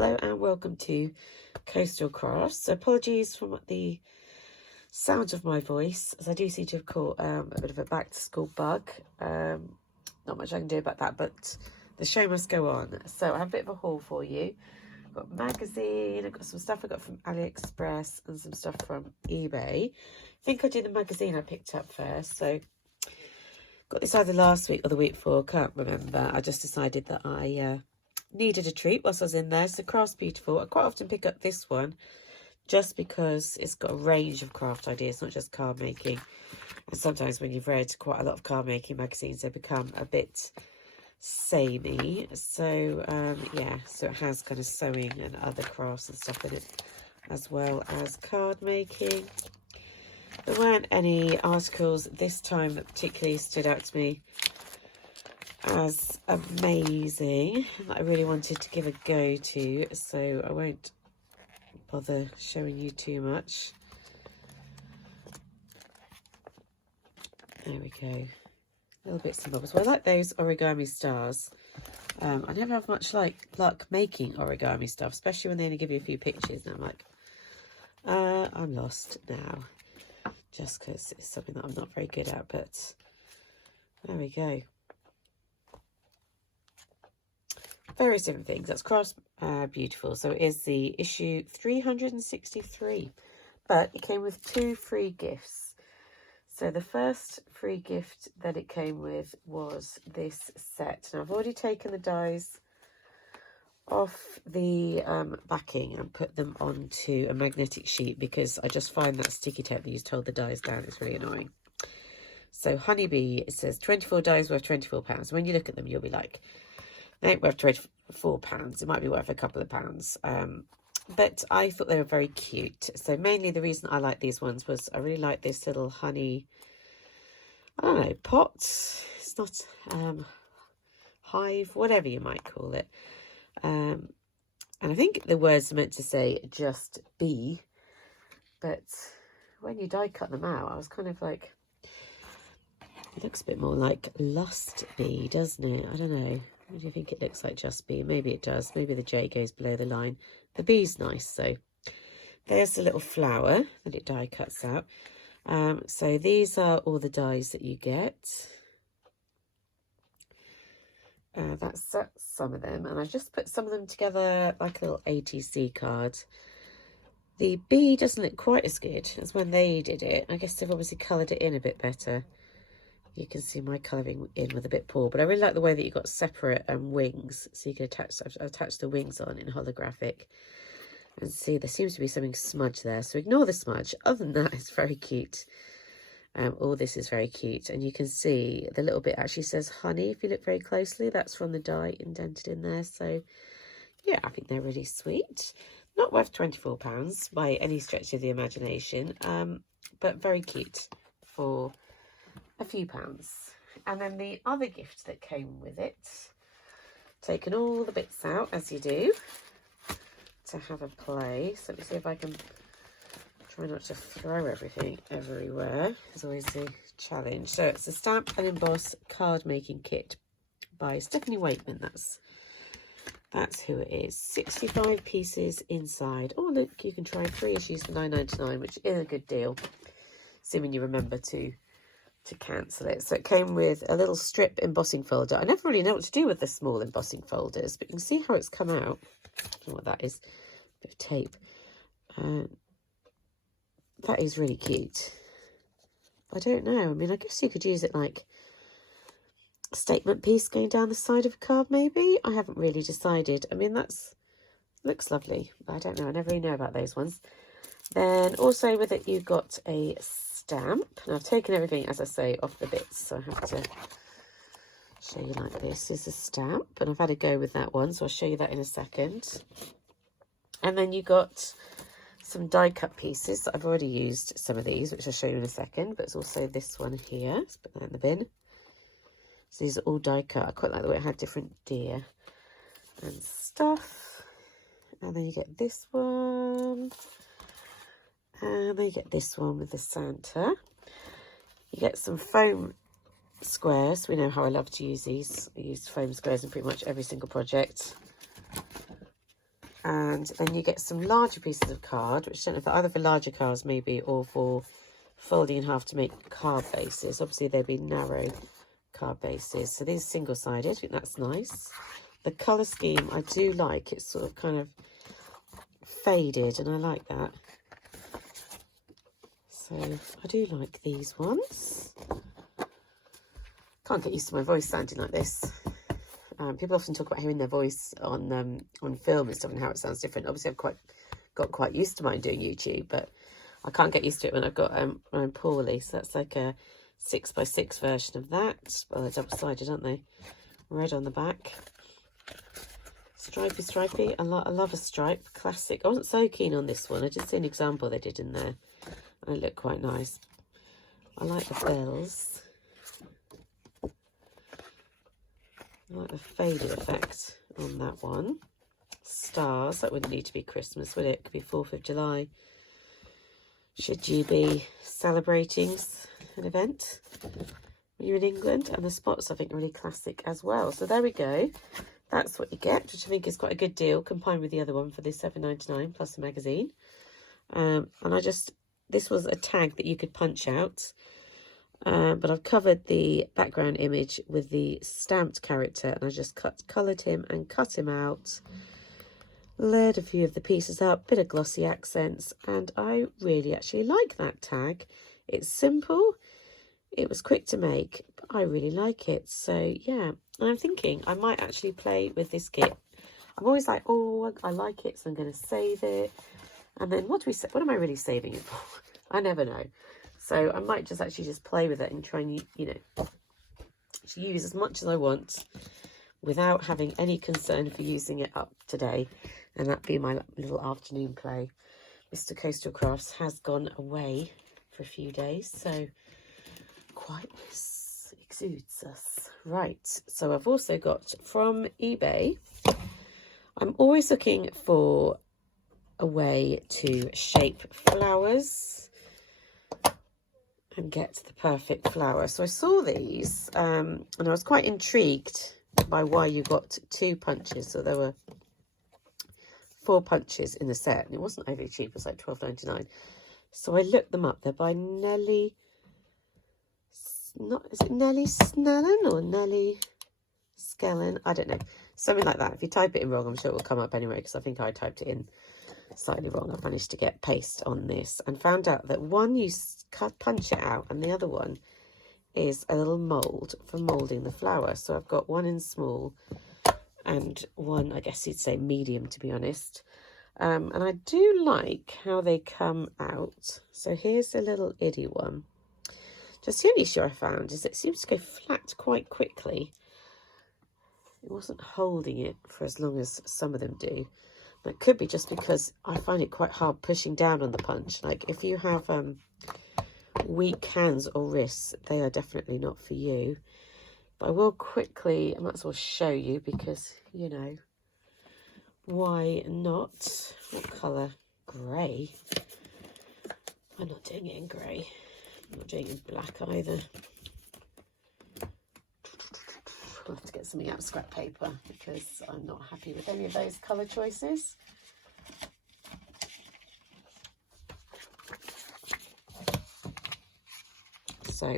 Hello and welcome to Coastal Crafts. So apologies for the sound of my voice, as I do seem to have caught a bit of a back to school bug. Not much I can do about that, but the show must go on. So I have a bit of a haul for you. I've got a magazine, I've got some stuff I got from AliExpress and some stuff from eBay. I think I'll do the magazine I picked up first. So got this either last week or the week before, can't remember. I just decided that I needed a treat whilst I was in there. So Craft's Beautiful. I quite often pick up this one just because it's got a range of craft ideas, not just card making. And sometimes when you've read quite a lot of card making magazines, they become a bit samey. So yeah, so it has kind of sewing and other crafts and stuff in it, as well as card making. There weren't any articles this time that particularly stood out to me as amazing that I really wanted to give a go to, so I won't bother showing you too much. There we go, little bits and bobs. Well, I like those Origami Stars. I never have much luck making origami stuff, especially when they only give you a few pictures, and I'm like, I'm lost now, just because it's something that I'm not very good at. But there we go. Various different things. That's Craft's Beautiful. So it is the issue 363, but it came with 2 free gifts. So the first free gift that it came with was this set. Now I've already taken the dies off the backing and put them onto a magnetic sheet, because I just find that sticky tape that you hold the dies down is really annoying. So Honeybee, it says 24 dies worth £24. When you look at them, you'll be like, they ain't worth £24. It might be worth a couple of pounds. But I thought they were very cute. So mainly the reason I like these ones was I really like this little honey, I don't know, pot. It's not hive, whatever you might call it. And I think the words are meant to say just bee. But when you die cut them out, I was kind of like, it looks a bit more like lust bee, doesn't it? I don't know. What do you think it looks like, just bee? Maybe it does. Maybe the J goes below the line. The bee's nice. So there's the little flower that it die cuts out. So these are all the dies that you get. That's some of them. And I just put some of them together like a little ATC card. The bee doesn't look quite as good as when they did it. I guess they've obviously coloured it in a bit better. You can see my colouring in with a bit poor, but I really like the way that you got separate wings, so you can attach the wings on in holographic. And see, there seems to be something smudge there, so ignore the smudge. Other than that, it's very cute. All this is very cute, and you can see the little bit actually says honey. If you look very closely, that's from the die indented in there. So yeah, I think they're really sweet. Not worth £24 by any stretch of the imagination, but very cute for a few pounds. And then the other gift that came with it, taken all the bits out as you do to have a play. So let me see if I can try not to throw everything everywhere. It's always a challenge. So it's a stamp and emboss card making kit by Stephanie Waitman. That's who it is. 65 pieces inside. Oh look, you can try 3 issues for £9.99, which is a good deal, assuming you remember to cancel it. So it came with a little strip embossing folder. I never really know what to do with the small embossing folders, but you can see how it's come out. I don't know what that is. A bit of tape. That is really cute. I don't know. I mean, I guess you could use it like a statement piece going down the side of a card, maybe. I haven't really decided. I mean, looks lovely. I don't know. I never really know about those ones. Then also with it, you got a stamp. And I've taken everything, as I say, off the bits, so I have to show you like this. This is a stamp, and I've had a go with that one, so I'll show you that in a second. And then you got some die cut pieces. I've already used some of these, which I'll show you in a second, but it's also this one here. Let's put that in the bin. So these are all die cut. I quite like the way it had different deer and stuff. And then you get this one. And then you get this one with the Santa. You get some foam squares. We know how I love to use these. I use foam squares in pretty much every single project. And then you get some larger pieces of card, which I don't know if they're either for larger cards maybe, or for folding in half to make card bases. Obviously they'd be narrow card bases. So these are single-sided. I think that's nice. The colour scheme I do like. It's sort of kind of faded, and I like that. So I do like these ones. Can't get used to my voice sounding like this. People often talk about hearing their voice on film and stuff and how it sounds different. Obviously, I've got quite used to mine doing YouTube, but I can't get used to it when I've got when I'm poorly. So that's like a 6x6 version of that. Well, they're double-sided, aren't they? Red on the back. Stripy. I love a stripe. Classic. I wasn't so keen on this one. I did see an example they did in there. And it looked quite nice. I like the bells. I like the faded effect on that one. Stars. That wouldn't need to be Christmas, would it? It could be 4th of July. Should you be celebrating an event when you're in England? And the spots, I think, are really classic as well. So there we go. That's what you get, which I think is quite a good deal, combined with the other one for the £7.99 plus the magazine. And this was a tag that you could punch out. But I've covered the background image with the stamped character, and I just coloured him and cut him out. Layered a few of the pieces up, bit of glossy accents, and I really actually like that tag. It's simple, it was quick to make, but I really like it. So yeah, and I'm thinking I might actually play with this kit. I'm always like, oh, I like it, so I'm going to save it. And then what am I really saving it for? I never know. So I might just actually play with it and try and, use as much as I want without having any concern for using it up today. And that'd be my little afternoon play. Mr. Coastal Crafts has gone away for a few days, so quietness exudes us. Right, so I've also got from eBay, I'm always looking for a way to shape flowers and get the perfect flower. So I saw these and I was quite intrigued by why you got 2 punches. So there were 4 punches in the set, and it wasn't overly cheap. It was like £12.99. So I looked them up. They're by Nellie. Is it Nellie Snellen or Nellie Skellen? I don't know. Something like that. If you type it in wrong, I'm sure it will come up anyway, because I think I typed it in slightly wrong. I've managed to get paste on this and found out that one you punch it out, and the other one is a little mould for moulding the flower. So I've got one in small and one, I guess you'd say medium, to be honest. And I do like how they come out. So here's a little itty one. Just the only issue I found is it seems to go flat quite quickly. It wasn't holding it for as long as some of them do. That could be just because I find it quite hard pushing down on the punch. Like if you have weak hands or wrists, they are definitely not for you. But I will quickly, I might as well show you because, why not? What colour? Grey. I'm not doing it in grey. I'm not doing it in black either. I'll have to get something out of scrap paper because I'm not happy with any of those colour choices. So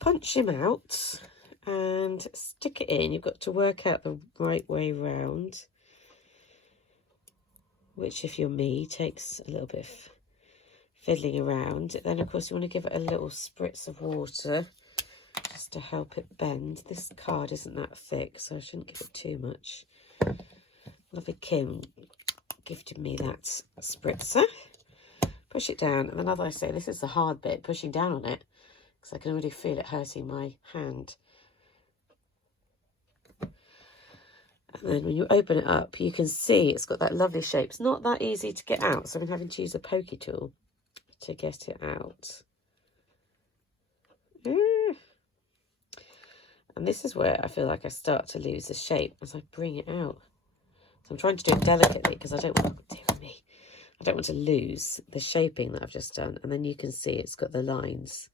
punch him out and stick it in. You've got to work out the right way round, which if you're me takes a little bit of fiddling around. Then of course you want to give it a little spritz of water just to help it bend. This card isn't that thick, so I shouldn't give it too much. Lovely Kim gifted me that spritzer. Push it down, and then as I say, this is the hard bit, pushing down on it, because I can already feel it hurting my hand. And then when you open it up, you can see it's got that lovely shape. It's not that easy to get out, so I've been having to use a pokey tool to get it out. And this is where I feel like I start to lose the shape as I bring it out. So I'm trying to do it delicately because I don't want to lose the shaping that I've just done. And then you can see it's got the lines.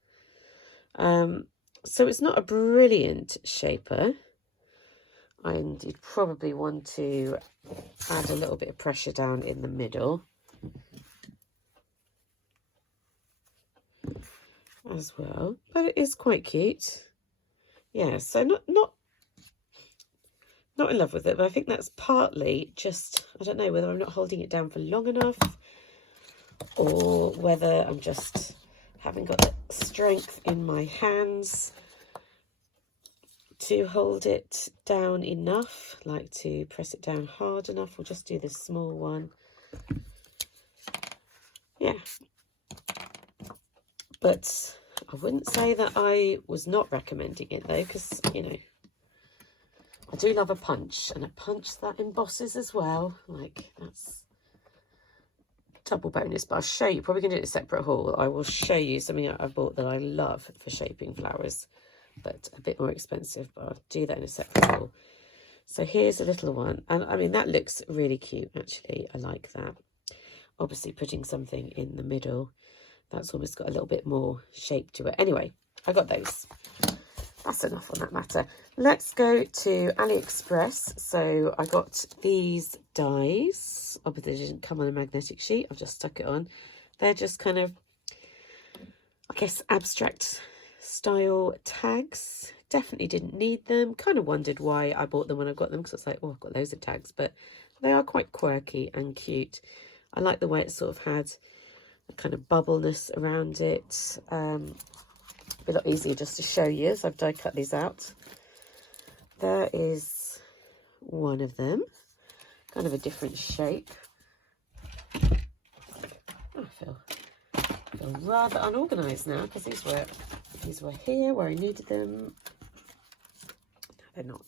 So it's not a brilliant shaper. And you'd probably want to add a little bit of pressure down in the middle as well. But it is quite cute. Yeah, so not in love with it, but I think that's partly just, I don't know, whether I'm not holding it down for long enough or whether I'm just haven't got the strength in my hands to hold it down enough, like to press it down hard enough. We'll just do this small one. Yeah. But I wouldn't say that I was not recommending it though, because, you know, I do love a punch, and a punch that embosses as well. Like, that's double bonus. But I'll show you, probably going to do a separate haul. I will show you something I bought that I love for shaping flowers, but a bit more expensive, but I'll do that in a separate haul. So here's a little one, and I mean, that looks really cute, actually. I like that. Obviously, putting something in the middle, that's almost got a little bit more shape to it. Anyway, I got those. That's enough on that matter. Let's go to AliExpress. So I got these dies. Obviously, they didn't come on a magnetic sheet. I've just stuck it on. They're just kind of, I guess, abstract style tags. Definitely didn't need them. Kind of wondered why I bought them when I got them, because it's like, oh, I've got loads of tags, but they are quite quirky and cute. I like the way it sort of had a kind of bubbleness around it. Be a lot easier just to show you as I've die cut these out. There is one of them, kind of a different shape. I feel rather unorganised now, because these were here where I needed them. No, they're not.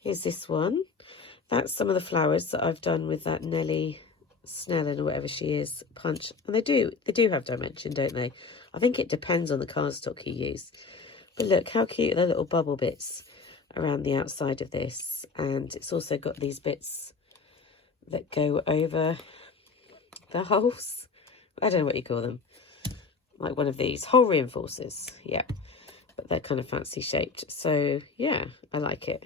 Here's this one. That's some of the flowers that I've done with that Nellie Snellen or whatever she is punch, and they do have dimension, don't they? I think it depends on the cardstock you use. But look how cute the little bubble bits around the outside of this, and it's also got these bits that go over the holes. I don't know what you call them, like one of these hole reinforcers. Yeah, but they're kind of fancy shaped. So yeah, I like it.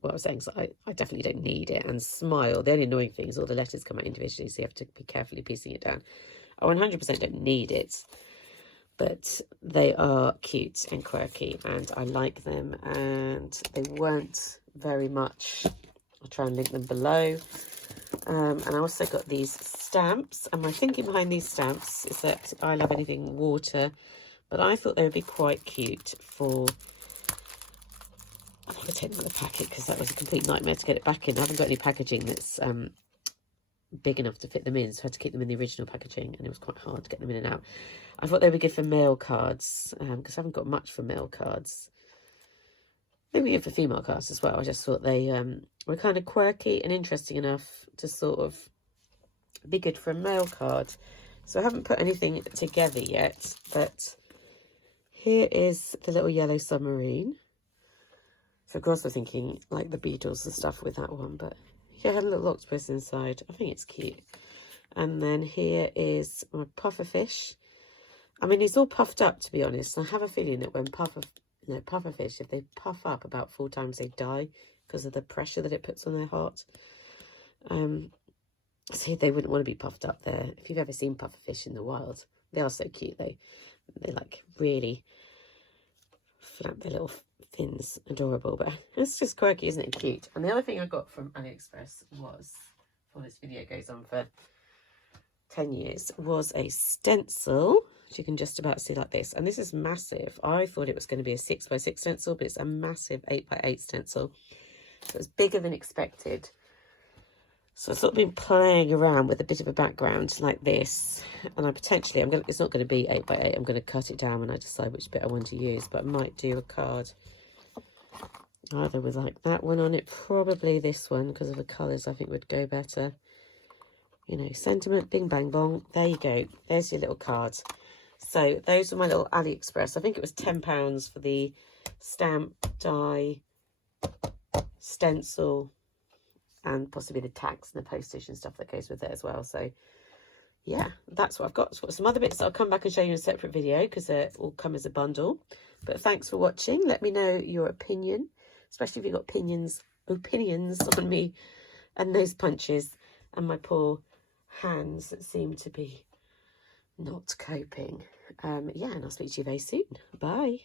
What I was saying is I definitely don't need it. And smile, the only annoying thing is all the letters come out individually, so you have to be carefully piecing it down. I 100% don't need it, but they are cute and quirky, and I like them, and they weren't very much. I'll try and link them below. And I also got these stamps, and my thinking behind these stamps is that I love anything water, but I thought they would be quite cute for... I'm not going to take them out of the packet because that was a complete nightmare to get it back in. I haven't got any packaging that's big enough to fit them in, so I had to keep them in the original packaging, and it was quite hard to get them in and out. I thought they would be good for mail cards, because I haven't got much for mail cards. They were good for female cards as well. I just thought they were kind of quirky and interesting enough to sort of be good for a mail card. So I haven't put anything together yet, but here is the little yellow submarine. So of course I'm thinking like the Beatles and stuff with that one, but yeah, I had a little octopus inside. I think it's cute. And then here is my pufferfish. I mean, he's all puffed up, to be honest. I have a feeling that when pufferfish, if they puff up about 4 times, they die because of the pressure that it puts on their heart. See, they wouldn't want to be puffed up there. If you've ever seen pufferfish in the wild, they are so cute. They're like really flap their little fins, adorable, but it's just quirky, isn't it? Cute. And the other thing I got from AliExpress was, before this video goes on for 10 years, was a stencil, which you can just about see like this. And this is massive. I thought it was going to be a 6x6 stencil, but it's a massive 8x8 stencil. So it's bigger than expected. So I've sort of been playing around with a bit of a background like this, and it's not going to be 8x8. I'm going to cut it down when I decide which bit I want to use, but I might do a card either with like that one on it, probably this one, because of the colours I think would go better. You know, sentiment, bing, bang, bong. There you go. There's your little card. So those are my little AliExpress. I think it was £10 for the stamp, die, stencil, and possibly the tags and the postage and stuff that goes with it as well. So yeah, that's what I've got. I've got some other bits that I'll come back and show you in a separate video because it will come as a bundle. But thanks for watching. Let me know your opinion, especially if you've got opinions on me and those punches and my poor hands that seem to be not coping. Yeah, and I'll speak to you very soon. Bye.